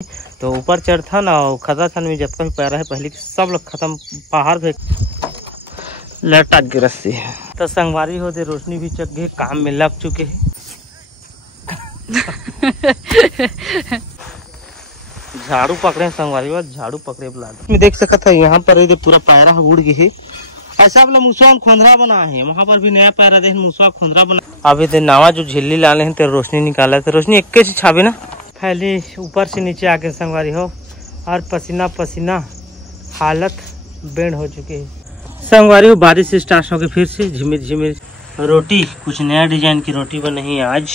तो ऊपर चढ़था ना और खदा था में जब भी पैरा है पहले सब लोग खत्म पहाड़ पे लटक के रस्सी है। तो संगवारी होते रोशनी भी चक गए, काम में लग चुके हैं। झाड़ू पकड़े संगवारी बात, झाड़ू पकड़े बुला में देख सकता था यहाँ पर पूरा पैरा उड़ गई है। ऐसा वाला मुसवा खोंदरा बना है, वहाँ पर भी नया पैरा दे मुसवा खोंदरा बना। अभी तो नवा जो झिल्ली लाने हैं तो रोशनी निकाला था। रोशनी एक से छावे ना पहले ऊपर से नीचे आके संगवारी हो और पसीना पसीना हालत बेंड हो चुकी है। संगवारी हो बारिश स्टार्ट हो गई फिर से झिमिर झिमिर। रोटी कुछ नया डिजाइन की रोटी बनी है आज।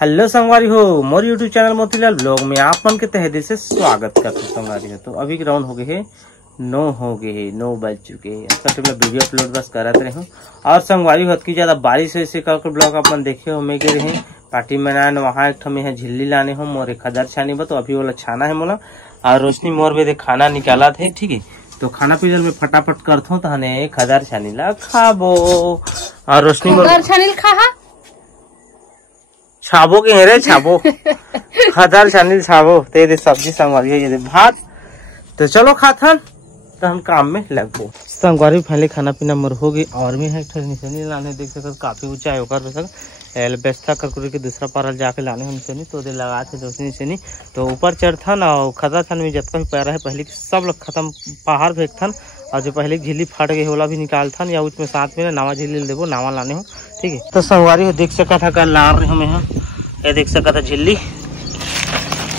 हेलो संगवारी हो, मोर यूट्यूब चैनल मोतीलाल ब्लॉग में आप मन के तहे दिल से स्वागत करते हैं। संगवारी हो तो अभी ग्राउंड हो गए है 9 बज चुके हैं। वीडियो अपलोड बस करते रहे हूँ। और संगवारी हो की ज्यादा बारिश वैसे कर ब्लॉग अपन देखे हो मैं गए रहे पार्टी में वहाँ एक ठमे है झिल्ली लाने हो मोर एक खदर छानी बा, तो अभी वाला छाना है मोला। और रोशनी मोर में खाना निकाला थे, ठीक है। तो खाना पीना में फटाफट करता हूँ तो हने खदर छानी ला खाबो। और रोशनी मोर छाबो के रे छाबो खदर छानी छाबो तेरे सब्जी संगवारी है ये भात। तो चलो खाथन तो हम काम में लग गो। संगवारी पहले खाना पीना मर हो गई और में है निशानी लाने देख सकते काफी ऊंचाई होकर व्यवस्था कर के दूसरा पारल जाके लाने हम निशानी तो लगा थे दोस्तों निशानी। तो ऊपर चढ़था ना और खदा था में जब भी पैरा है पहले सब लोग खत्म पहाड़ फेंकथन। और जो पहले झिल्ली फाट गई होला भी निकालथन या उसमें साथ में नावा झिल्ली देवो नावा लाने हो, ठीक है। तो संगवारी हो देख सका था कल ला रहे हम यहाँ ये देख सका था झिल्ली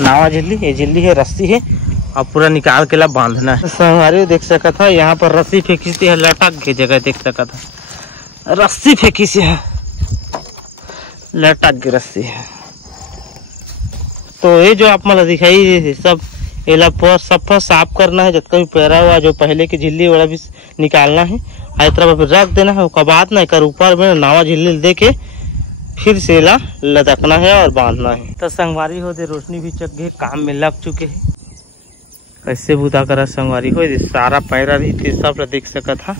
नावा झिल्ली, ये झिल्ली है रस्सी है और पूरा निकाल के ला बांधना है। संगवारी देख सका था यहाँ पर रस्सी फेंकी थी लटक के जगह देख सका था रस्सी फेंकी से है लटक के रस्सी है। तो ये जो आप मतलब दिखाई सब एला पर सब साफ करना है। जितना भी पैरा हुआ जो पहले की झिल्ली वाला भी निकालना है और तरफ रख देना है। उसका बाद ना कर ऊपर में नावा झिल्ली दे के फिर से ला लटकना है और बांधना है। तो संगवारी होते रोशनी भी चक गए, काम में लग चुके हैं। कैसे बुता करा संगवारी हो सारा पैरा रही थी सब देख सका था।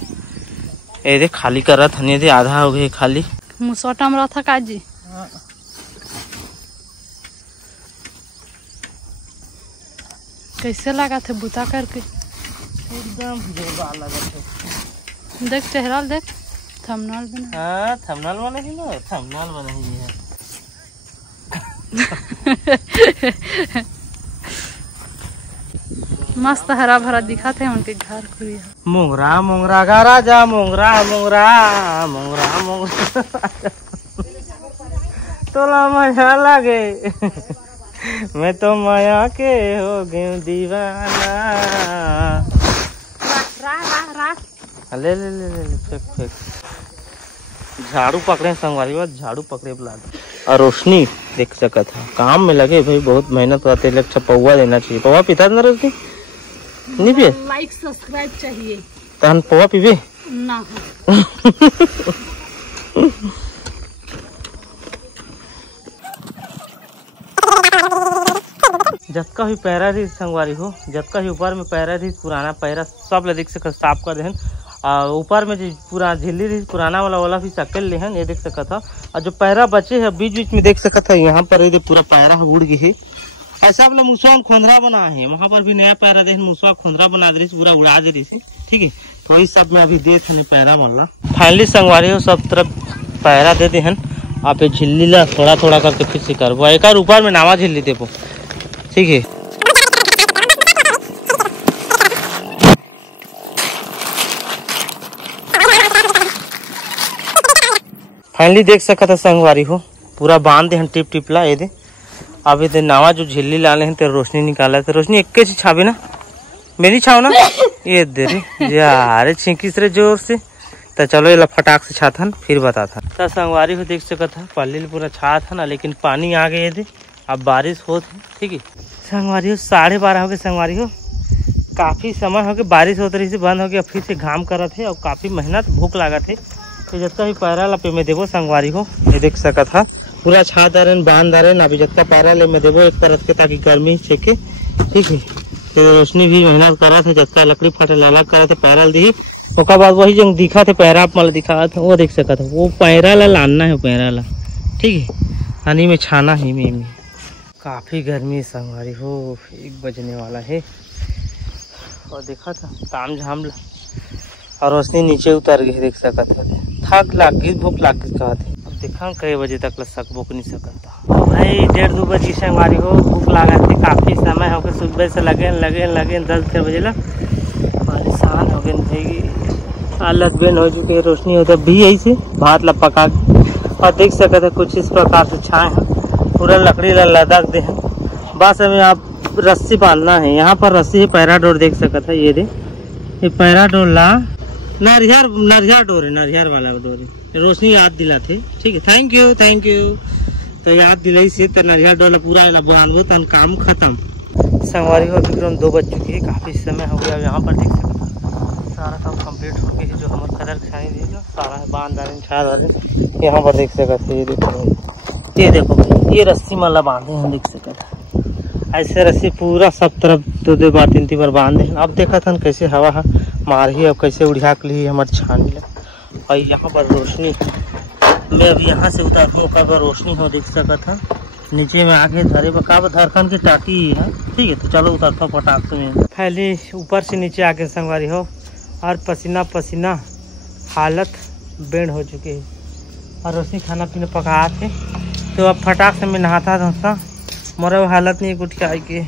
ये खाली करा था आधा हो गए खाली मुसोटा में था काजी। कैसे लगा थे बुता करके एकदम जोरदार लगा थे। देख चेहरा देख थंबनेल बना। हाँ थंबनेल बना ही ना, थंबनेल बना ही है। मस्त हरा भरा दिखा थे उनके घर खुरी। मोंगरा मोंगरा गा राजा मोंगरा मोंगरा मोंगरा मोंगरा तोला मजा लगे मैं तो माया के हो गई दीवाना। ले ले ले ले फेंक फेंक। झाड़ू पकड़े संगवारी बात, झाड़ू पकड़े बुला दो। और रोशनी देख सका था काम में लगे भाई, बहुत मेहनत करते। अच्छा पौवा देना चाहिए। पौवा पीता ना रोशनी नहीं पिए? लाइक सब्सक्राइब चाहिए तहन पौवा पीबे ना। जबका भी पैरा रही संगवारी हो, जबका भी ऊपर में पैरा रही पुराना पैरा सब देख सक साफ कर देहन। और ऊपर में जो पूरा झिल्ली रही पुराना वाला भी सकल लेहन ये देख सका था। और जो पैरा बचे है बीच बीच में देख सका था यहाँ पर ये पूरा पैरा उड़ गई है। ऐसा वाला मुसवा खोंदरा बना है, वहाँ पर भी नया पैरा दे मुसवा खोंदरा बना दे पूरा उड़ा दे रही, ठीक है। तो इस सब में अभी दे थे पैरा मल्ला फाइनली संगवारी हो सब तरफ पैरा दे देहन। आप झिल्ली ला थोड़ा थोड़ा करके फिर से करबो एक ऊपर में नावा झिल्ली देबो, ठीक है। फाइनली देख सका था संगवारी हो पूरा बांध दे टिप टिप ला ये दे। अभी तो नावा जो झिल्ली लाने हैं तो रोशनी निकाला था। रोशनी एक से छावे ना मेरी छाव ना ये दे रे यार छिंकिस रे जोर से। तो चलो ये फटाक से छाथन फिर बता था। तो संगवारी हो देख सका था पहले पूरा छा था ना, लेकिन पानी आ गए थे अब बारिश हो, ठीक है। संगवारी हो 12:30 हो गए। संगवारी हो काफी समय हो गया बारिश होते रही से बंद हो गया, फिर से घाम कर थे और काफी मेहनत भूख लगा थे। तो जितना भी पैरा ला पे में देवो संगवारी हो ये देख सका था पूरा छा दारन बांध दारन। अभी जितना पैरा ले में देवो एक तरफ के ताकि गर्मी सेके, ठीक है। तो रोशनी भी मेहनत करा था जितना लकड़ी फटे लाला करा था पैरा दी। उसका बाद वही जो दिखा थे पैरा मतलब दिखा था वो देख सका था वो पैरा ला लाना है पैरा ला, ठीक है। हनी में छाना ही में काफी गर्मी संगवारी हो, 1 बजने वाला है और देखा था ताम झाम ला और रोशनी नीचे उतर गई देख सकत है। थक लाग गई, भूख लाग गई कहा थे। अब देखा कई बजे तक लग भूख नहीं सकता भाई। 1:30-2 बजे संगवारी हो, भूख लगा थी काफी समय हो गए, सुबह से लगे 10 बजे ला परेशान हो गए थे। हालत बेन हो चुकी है। रोशनी होता भी यही से भात ला पका और देख सकते है कुछ इस प्रकार से छाए हैं, पूरा लकड़ी ला लदक दे हैं। बस हमें आप रस्सी बांधना है। यहाँ पर रस्सी है, पैरा डोर देख सकते है। ये दे ये पैरा डोर ला नरियर डोर है, नरियर वाला डोर है। रोशनी याद दिला थे, ठीक है, थैंक यू। तो याद दिलाई से तो नरियर डोर पूरा बांधो तन काम खत्म। संगवारी हो विक्रम 2 बज चुकी है, काफी समय हो गया। यहाँ पर देख सकते सारा काम कंप्लीट हो गया है। जो हमारे कलर छाई देगा सारा है, बांध डाले छा डाले। यहाँ पर देख सकते ये देखो ये रस्सी माला बांधे हैं, देख सकते ऐसे रस्सी पूरा सब तरफ 2 बार 3 बार बांधे। अब देखा था कैसे हवा मार ही, अब कैसे उड़िया के लिए हमारे छानी ला। और यहाँ पर रोशनी मैं अभी यहाँ से उतर हूँ, अगर रोशनी हो देख सका था नीचे में आके धरे बकाब धरखन की टाकी है, ठीक है। तो चलो उतरता पटाख से पहले ऊपर से नीचे आके संगवारी हो और पसीना हालत बेंड हो चुकी है। और रोशनी खाना पीना पकाया थे तो अब फटाक से मैं नहाता धोता, मोरे वो हालत नहीं कुछ के आई के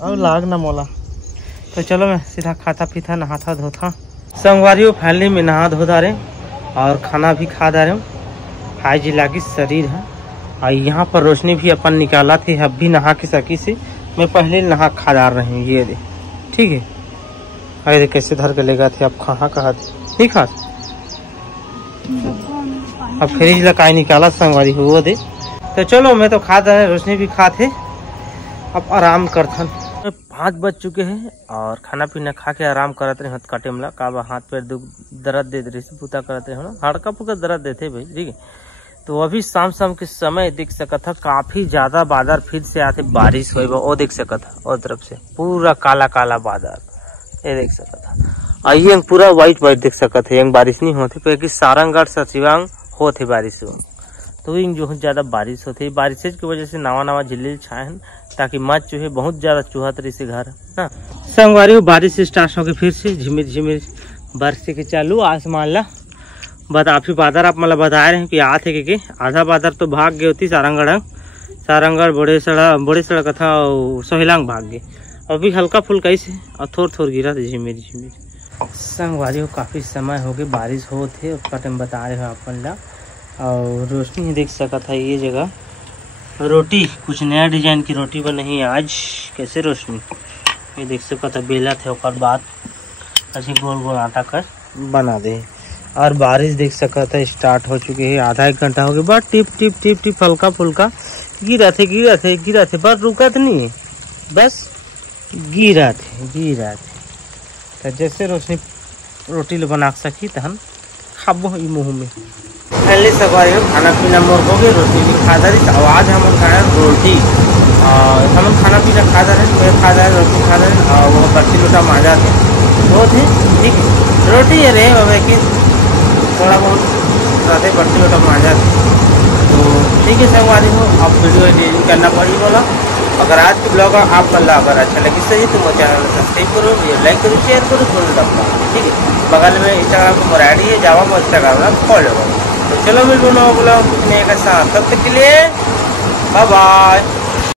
और लाग ना मोला। तो चलो मैं सीधा खाता पीता नहाता धोता संगवारी। फाइनली में नहा धोता रहे और खाना भी खा रहे हूँ। हाई जी लागी शरीर है। और यहाँ पर रोशनी भी अपन निकाला थी, अब भी नहा के सकी से मैं पहले नहा खा जा रहे हैं। ये दे ठीक है, अरे कैसे धर के लेगा थे। अब कहाँ थे ठीक है। अब फ्रिज लगाई निकाला संगवारी हो वो दे। तो चलो मैं तो खा रहे, रोशनी भी खा थे। अब आराम करथन। 5 बज चुके हैं और खाना पीना खा के आराम करते रहे। काटे मला का हाथ पैर दर्द दे रही पूता करते रहे ना, हड़का फुका दर्द देते भाई, ठीक है। तो अभी शाम के समय देख सका था काफी ज्यादा बादल फिर से आते, बारिश हो वो देख सका था। और तरफ से पूरा काला बादल ये देख सका था। और ये पूरा व्हाइट देख सका थे। बारिश नहीं होती क्योंकि सारंगढ़ सचिवांग होते बारिश हो, तो जो ज्यादा बारिश होती है। बारिश की वजह से नवा झिल्ली छाए हैं ताकि मत चूहे बहुत ज्यादा चूहा तरी से घर ना संगवारी। बारिश स्टार्ट हो गई फिर से झिमिर बरस के चालू आसमान ला। काफी बादर आप मतलब बता रहे हैं कि आते के आधा बादर तो भाग गए होती सारंगढ़ बड़े सड़क था सोहिलांग भाग गए। अभी हल्का फुल्का ही से और थोड़ गिरा था झिमिर संगवारी हो। काफी समय हो गई बारिश हो थे, उसका टाइम बता रहे हो अपन ला। और रोशनी देख सका था ये जगह रोटी कुछ नया डिजाइन की रोटी बनी है आज। कैसे रोशनी ये देख सका था बेला थे और बाद ऐसे गोल आटा कर बना दे। और बारिश देख सका था स्टार्ट हो चुकी है, आधा 1 घंटा हो गया। बस टिप हल्का फुल्का गिरा थे बस रुकत नहीं, बस गिरा थे। तो जैसे रोशनी रोटी बना सकी तहन खाबो मुँह में। पहले सवारी खाना पीना मोर हो गए, रोटी भी खा रही। तो आज हम खाए रोटी और हम खाना पीना खा रहे, मैं खा रहा रोटी खा रहे और वो बर्ती लोटा माजा थे वो थे, ठीक है। रोटी ये रहे बाबा कि थोड़ा बहुत रहते बर्ती लोटा माजा थे। तो ठीक है संगवारी हो, अब वीडियो एडिटिंग करना पड़ी बोला। अगर आज की ब्लॉग आपका अगर अच्छा लगे सही तो मेरे चैनल को सब्सक्राइब करो, वीडियो लाइक करो, शेयर करो, फॉलो दबा, ठीक है। बगल में इंस्टाग्राम को मेरा आईडी है, जावा में इंस्टाग्राम फॉलो करो। तो चलो मिल बोलो कुछ नहीं का साथ, तब तक के लिए बाय बाय।